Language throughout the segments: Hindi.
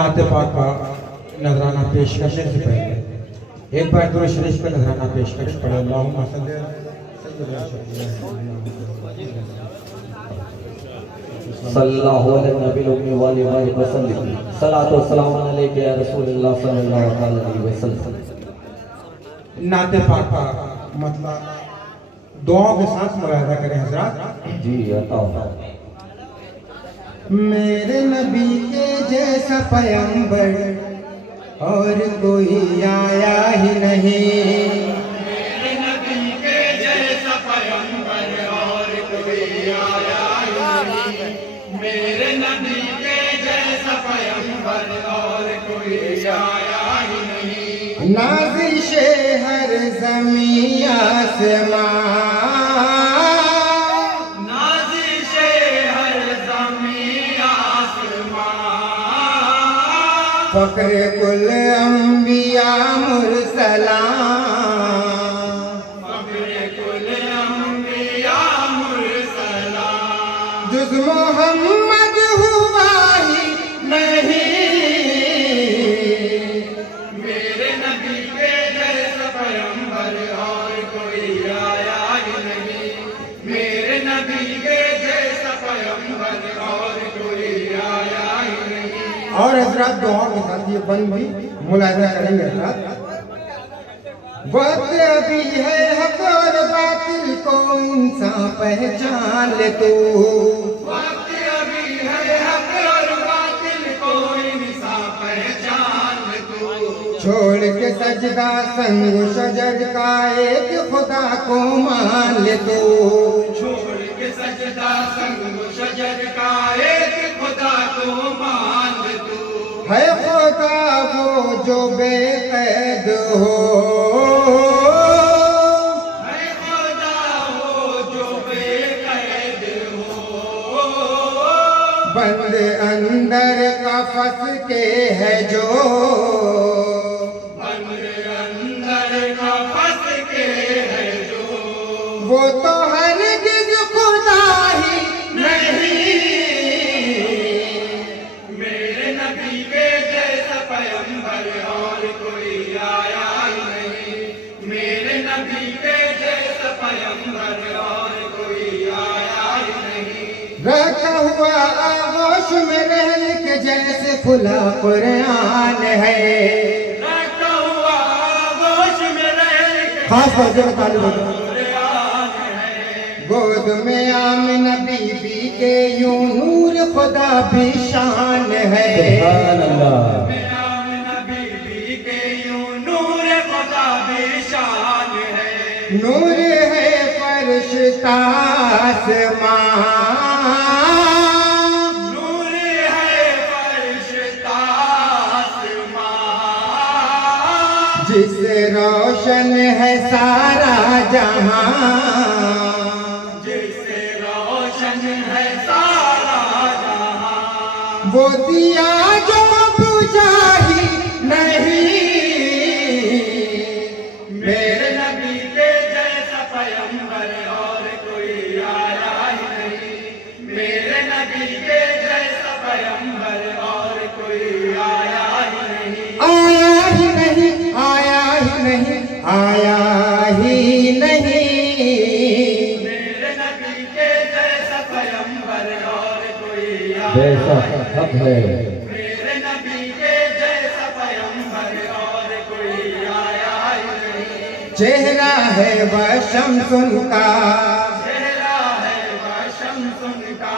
नाते पाक का नजराना पेश करने से पहले एक बार दुरूद शरीफ का नजराना पेश करें। पढ़े अल्लाहुम्मा सल्ली सल्लल्लाहु अलैहि वसल्लम सलातो सलाम अलैका या रसूलल्लाह सल्लल्लाहु अलैहि वसल्लम। नाते पाक का मतलब दुआओं के साथ मुरादा करें हजरात। जी अता मेरे नबी के जैसा पैगंबर और कोई आया ही नहीं। मेरे नबी के जैसा पैगंबर और कोई आया ही नहीं। मेरे नबी के जैसा पैगंबर और कोई आया ही नहीं। नाज़िशे हर ज़मीं आसमां, फ़ख्र कुल अंबिया मुरसला, फ़ख्र कुल अंबिया मुरसला। जुज़ मोहम्मद हुआ ही नहीं। मेरे नबी के जैसा पैगंबर और कोई आया ही नहीं। मेरे नबी के जैसा पैगंबर और कोई आया ही नहीं। और हजरात दुआ के साथ ये बंद भी मुलाहिजा करेंगे हजरात। वक्त अभी है हक और बातिल को इंसान पहचान ले तू। वक्त अभी है हक और बातिल को इंसान पहचान ले तू। छोड़ के सजदा संग शजर का एक खुदा को मान ले तू। छोड़ के सजदा संग शजर का एक खुदा को मान ले तू। है खुदा वो जो बेकैद हो, है खुदा वो जो बेकैद हो। बंद अंदर कफस के है जो, बंद अंदर का फंस के है जो। वो तो हरगिज़ खुदा ही नहीं। मेरे नबी के जैसा पैगंबर और कोई आया ही नहीं। मेरे नबी के जैसा पैगंबर और कोई आया ही नहीं। रखा हुआ आगोश में रहल के जैसे खुला कुरान है। रखा हुआ आगोश में रह के खास तौर से तालिब कुरान है। गोद में आमिना बीबी के यूं नूर खुदा भी शान है। सुभान अल्लाह। में आमिना बीबी के यूं नूर खुदा बेशान है। नूर है फरिश्ता आसमां, नूर है फरिश्ता आसमां। जिससे रोशन है सारा जहां। जिससे रोशन है सारा जहां। वो दिया जो बुझा ही नहीं। मेरे नबी के जैसा पैगंबर और कोई आया ही नहीं। मेरे नबी के जैसा पैगंबर और कोई आया ही नहीं। आया ही नहीं, आया ही नहीं, आया ही नहीं। मेरे नबी के जैसा पैगंबर और कोई आया बेशक हक है। मेरे नबी के जैसा पैगंबर और कोई आया ही नहीं। चेहरा है वह शम्सुन का, चेहरा है वह शम्सुन का।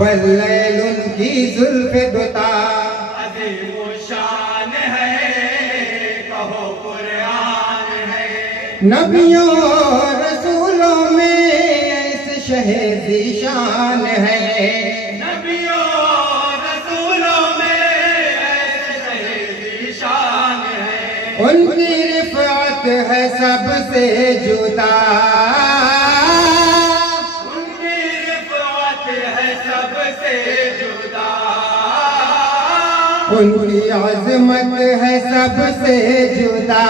वल्लैल उनकी जुल्फ़े दुता। अज़ीम शान है कहो कुरान है। नबियों और रसूलों में ऐसे शहे शान है। नबियों रसूलों में ऐसे शहीदी शान है। उनकी रिफ़अत है सबसे जुदा। उनकी रिफ़अत है सबसे जुदा। उनकी अज़मत है सबसे जुदा।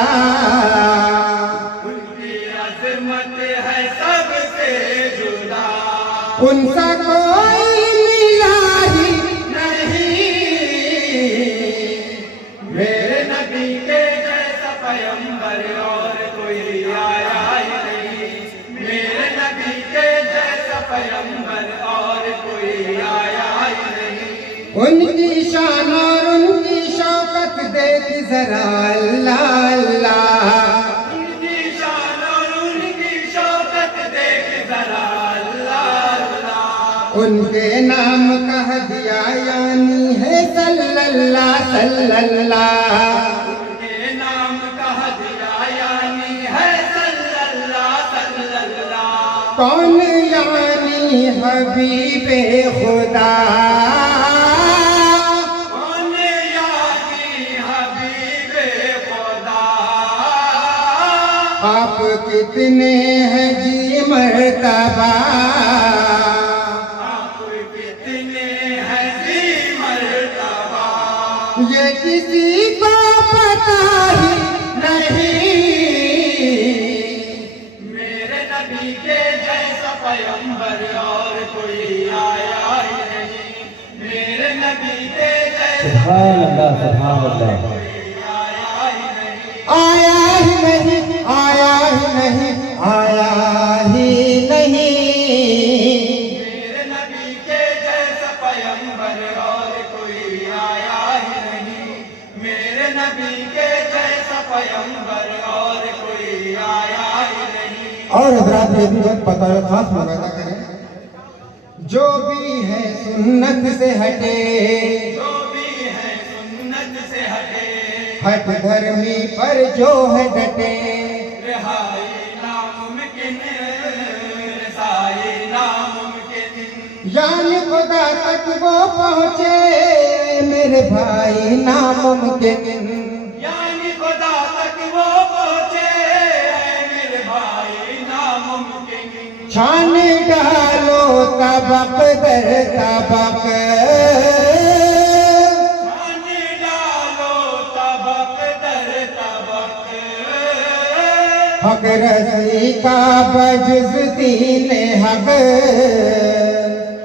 उनकी अज़मत है सबसे जुदा। उनसा कोई मिला ही नहीं। मेरे नबी के जैसा पैगंबर और कोई आया ही नहीं, मेरे नबी के जैसा पैगंबर और कोई आया ही नहीं। उनकी शान और उनकी शौकत देख जरा अल्लाह अल्लाह, उनकी शान और उनकी शौकत देख जरा अल्लाह अल्लाह। उनके नाम कह दिया यानी है सल्लल्लाह सल्लल्लाह, उनके नाम कह दिया यानी है सल्लल्लाह सल्लल्लाह। कौन यानी हबीबे खुदा, कौन यानी हबीबे खुदा। आप कितने हैं जी मर्तबा, आप कितने हैं जी मर्तबा। ये किसी को पता ही नहीं। मेरे नबी के जैसा पैगंबर और कोई आया ही नहीं, मेरे नबी के जैसा सुभान अल्लाह सुभान अल्लाह। आया ही नहीं। आया ही नहीं, आया ही नहीं, आया ही नहीं। मेरे नबी के जैसा पैगंबर और कोई आया ही नहीं, मेरे नबी के जैसा पैगंबर और कोई आया ही नहीं। और हजरात ये भी बात पता है, खास मुलाजा करें, जो भी है सुन्नत से हटे, जो भी है सुन्नत से हटे, हट धर्मी पर जो है डटे, रिहाई नामुमकिन, रसाई नामुमकिन। यानी खुदा तक वो पहुँचे मेरे भाई नामुमकिन। यानी खुदा तक वो पहुँचे मेरे भाई नामुमकिन। छान डालो तबक दर तबक, छान डालो तबक दर तबक। हक रसी का बजुज दीन हक,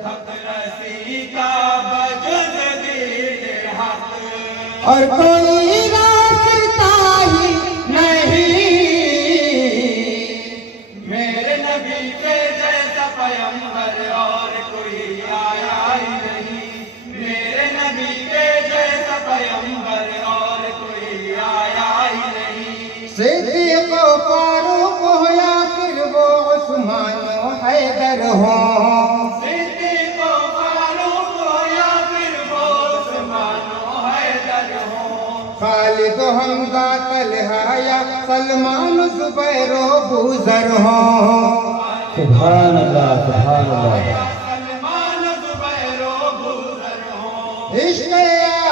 हक रसी का बजुज दीन हक। और कोई रास्ता ही नहीं। मेरे नबी के जैसा पैगंबर और कोई आया ही नहीं, मेरे नबी के जैसा पैगंबर और कोई आया ही नहीं। सिद्दीक़ फारूक हो या फिर वो उस्मान हैदर हो, सिद्दीक़ फारूक हो या फिर वो उस्मान हैदर हो। खालिद हमजा तलहा या सलमान जुबैर बूजर हो। सुभान अल्लाह सुभान अल्लाह। सलमान जुबैर बूजर हो। इश्क़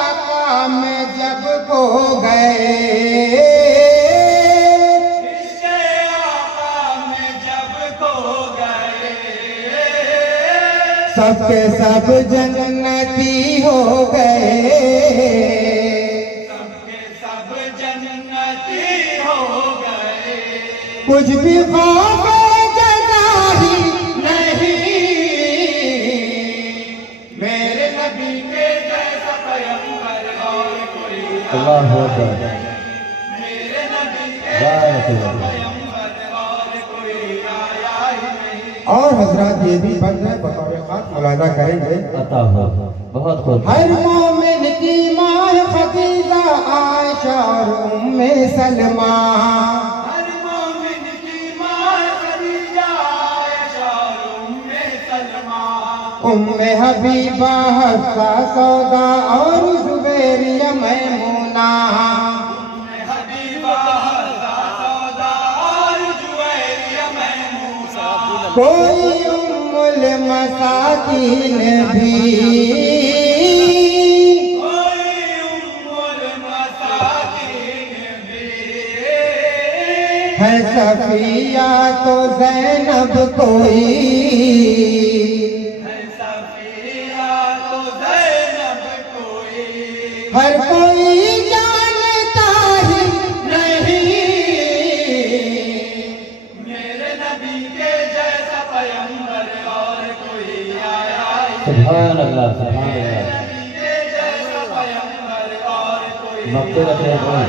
आका में जब खो गए, इसके आका में जब खो गए, सबके सब जन्नती हो गए। सबके सब जन्नती हो गए। कुछ भी खौफ जज़ा ही नहीं। मेरे नबी के जैसा पैगंबर और कोई अल्लाह अकबर। मेरे नबी के या रसूल अल्लाह। पैगंबर और कोई आया ही नहीं। और हजरात ये भी बंद है, बतौर खास मुलाजा करेंगे, अता हो बहुत खूब। हर मोमिन की माँ खदीजा आयशा और उम्मे सलमा, हर मोमिन की माँ खदीजा आयशा और उम्मे सलमा। उम्मे हबीबा हफ्सा सौदा और जुबैरिया मैमूना। हबीबा हज़ा सौदा और जुवैरिया मैमूना। कोई उम्मुल मसाकीन भी कोई उम्मुल मसाकीन भी है, सफिया तो ज़ैनब कोई, है, सफिया तो ज़ैनब कोई। हर कोई जानता ही नहीं। मेरे नबी के जैसा पैगंबर और कोई आया ही नहीं। सुभान अल्लाह सुभान अल्लाह। नबी के जैसा पैगंबर और कोई मग़फ़िरत है।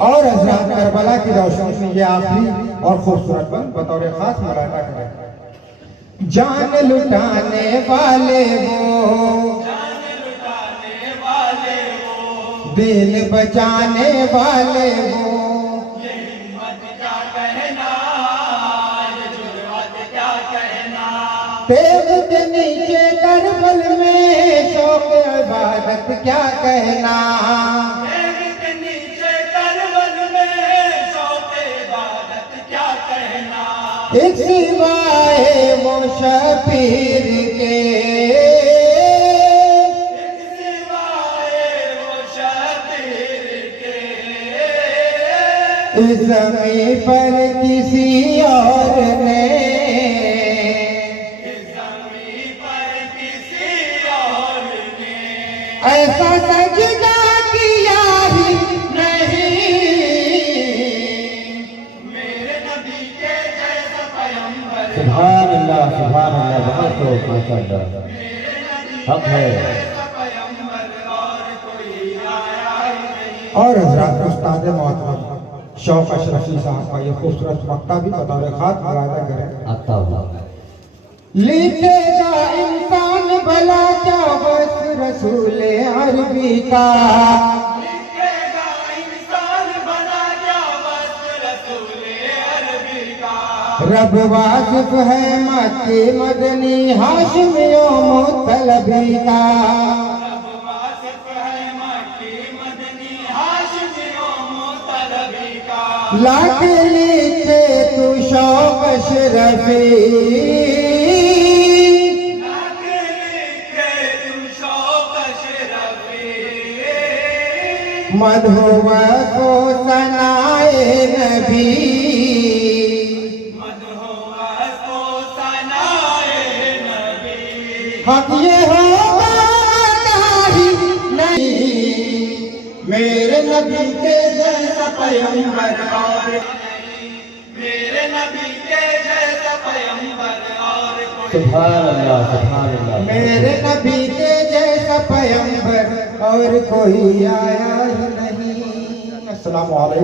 और हज़रत करबला की रोशनी में ये आखिरी और खूबसूरत बंद बतौर खास मुलाहिजा करें। जान लुटाने वाले वो, दिल बचाने वाले वो, ये हिम्मत क्या कहना, ये जुर्अत क्या कहना, तेग के नीचे करबल में शौक इबादत क्या कहना। तेग के नीचे करबल में शौक़ इबादत क्या कहना, एक सिवाए वो शबीर के, एक सिवाए वो शबीर के, इस ज़मीं पर किसी और ने इस ज़मीं पर किसी और ने ऐसा सजदा किया ही नहीं। मेरे नबी के जैसा पैगंबर, सुभान अल्लाह, सुभान अल्लाह। बहुत खूब, माशाअल्लाह। मेरे नबी हक है। जैसा पैगंबर और कोई आया ही नहीं। और हज़रत उस्ताद मोहतरम शौक अशरफी साहब का ये खूबसूरत वक्ता भी बतौर खास मुलाहिजा करें। आता हुआ लिखेगा इंसान भला क्या बस रसूल अरबी का, लिखेगा इंसान बना क्या बस रसूल अरबी का, रब वासिफ है मक्की मदनी हाशिमियों मुतलबी का। रब वासिफ है मक्की मदनी हाशिमियों मुतलबी का, लाख लिखे तू शौक अशरफी, लाख लिखे तू शौक़ अशरफी, मधुआ को सनाए नबी, मदहों को सनाए नबी, हक ये होगा ही नहीं। मेरे नबी के जैसा पैगंबर और मेरे नबी के जैसा पैगंबर और कोई सुभान अल्लाह, सुभान अल्लाह। मेरे नबी के जैसा पैगंबर और कोई आया ही नहीं। अस्सलामु अलैकुम।